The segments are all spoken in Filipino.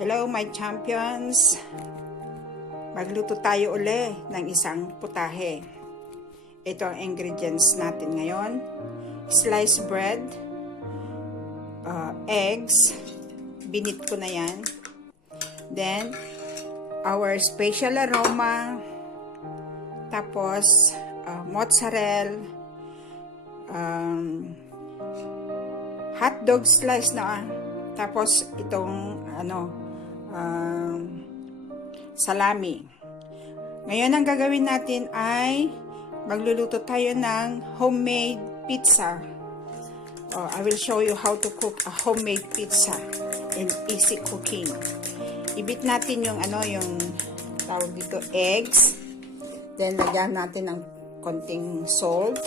Hello my champions! Magluto tayo uli ng isang putahe. Ito ang ingredients natin ngayon. Sliced bread, eggs, binit ko na yan. Then, our special aroma, tapos mozzarella, hotdog slice na, tapos itong salami. Ngayon ang gagawin natin ay magluluto tayo ng homemade pizza. I will show you how to cook a homemade pizza in easy cooking. Ibit natin yung yung tawag dito, eggs. Then lagyan natin ng konting salt.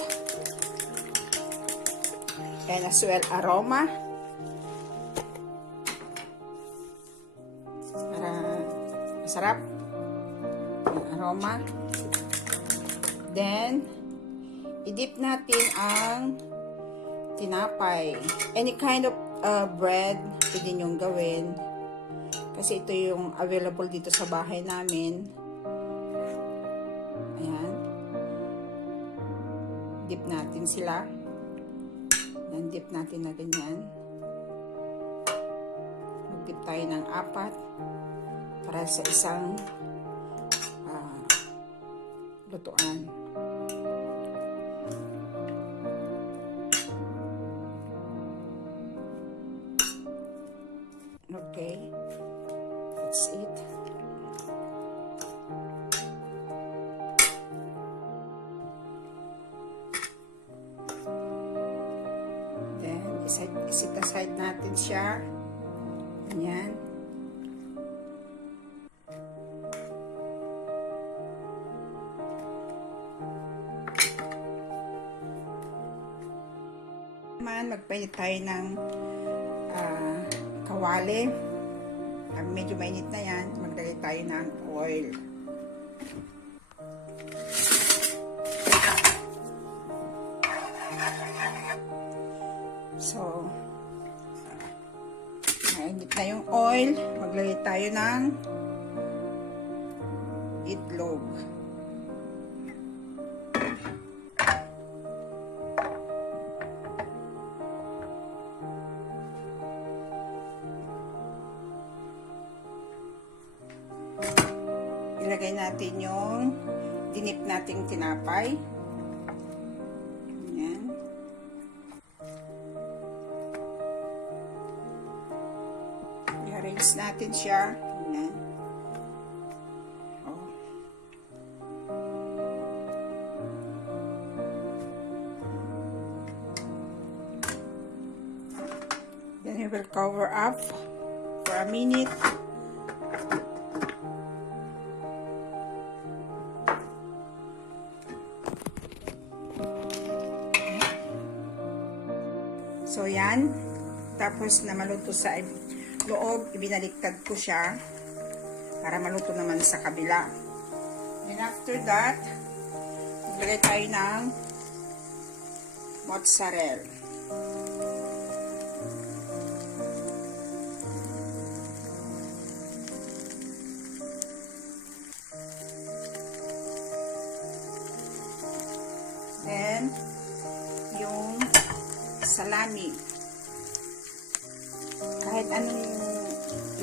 And as well aroma. Para masarap yung aroma. Then i-dip natin ang tinapay. Any kind of bread pwede nyong gawin. Kasi ito yung available dito sa bahay namin. Ayan. Dip natin sila. Yan, dip natin na ganyan. Mag-dip tayo ng 4 para sa isang lutuan. Okay. That's it. Then, isit aside natin siya. Ganyan. Magpainit tayo ng kawali. Medyo mainit na yan. Maglagay tayo ng oil. So, mainit na yung oil. Maglagay tayo ng itlog. Ilagay natin yung dinip nating tinapay. Ayan. I-arrange natin siya. Ayan. Oh. Then we will cover up for a minute. So, yan. Tapos na maluto sa loob, ibinaliktad ko siya para maluto naman sa kabila. And after that, maglagay tayo ng mozzarella. Then, yung salami. Kahit anong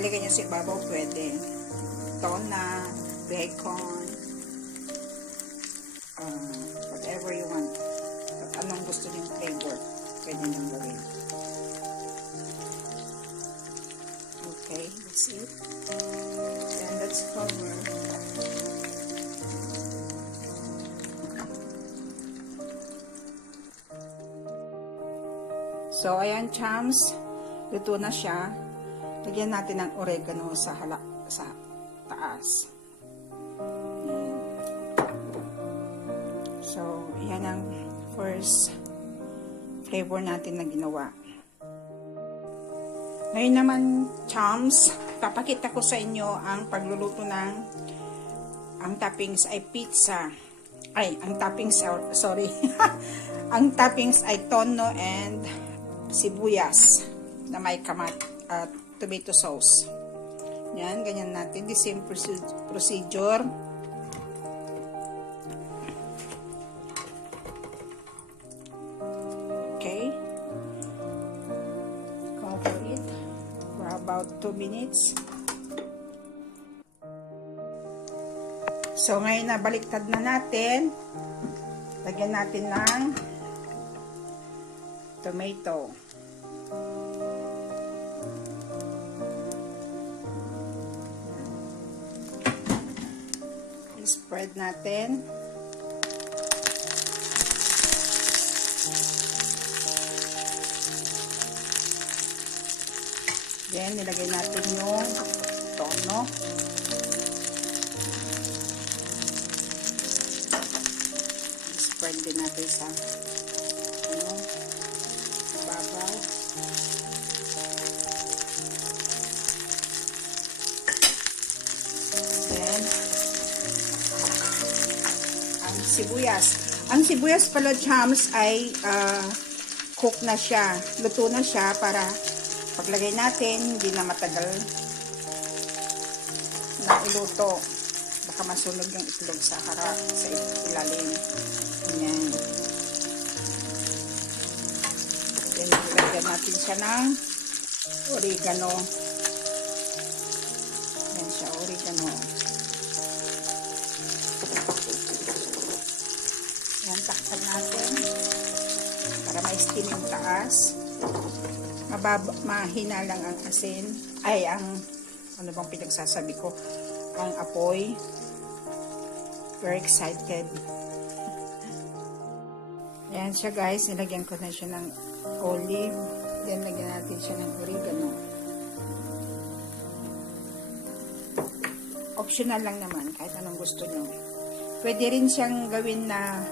ilagay nyo sa ibabaw, pwede. Tona, bacon, whatever you want. At anong gusto nyo flavor, pwede nyo gawin. Okay, that's it. Then let's cover. So, ayan, chams. Luto na siya. Lagyan natin ng oregano sa taas. Ayan. So, ayan ang first flavor natin na ginawa. Ngayon naman, chams, papakita ko sa inyo ang pagluluto ng ang toppings ay pizza. Ay, ang toppings, sorry. Ang toppings ay tono and sibuyas na may tomato sauce. Yan, ganyan natin. The same procedure. Okay. Cover it for about 2 minutes. So, ngayon na baliktad na natin. Lagyan natin ng tomato. I-spread natin. Then, nilagay natin yung tono. I-spread din natin sa babaw. Then, ang sibuyas. Ang sibuyas pala, chams, ay cook na siya. Luto na siya para paglagay natin, hindi na matagal na iluto. Baka masunog yung itlog sa harap, sa ilalim. Ayan. Then, ilagyan natin siya ng oregano. Ayan siya, oregano. Ayan, takpan natin para ma-steam yung taas. Mahina lang ang asin. Ay, ano bang pinagsasabi ko? Ang apoy. Very excited. Ayan siya, guys. Nilagyan ko na siya ng olive. Then, lagyan natin siya ng oregano. Optional lang naman, kahit anong gusto nyo. Pwede rin siyang gawin na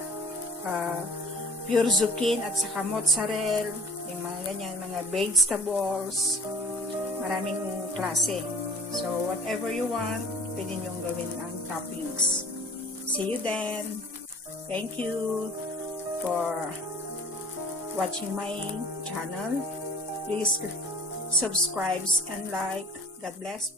pure zucchini at saka mozzarella. Yung mga ganyan, mga vegetables. Maraming klase. So, whatever you want, pwede nyo gawin ang toppings. See you then. Thank you for watching my channel. Please subscribe and like. God bless.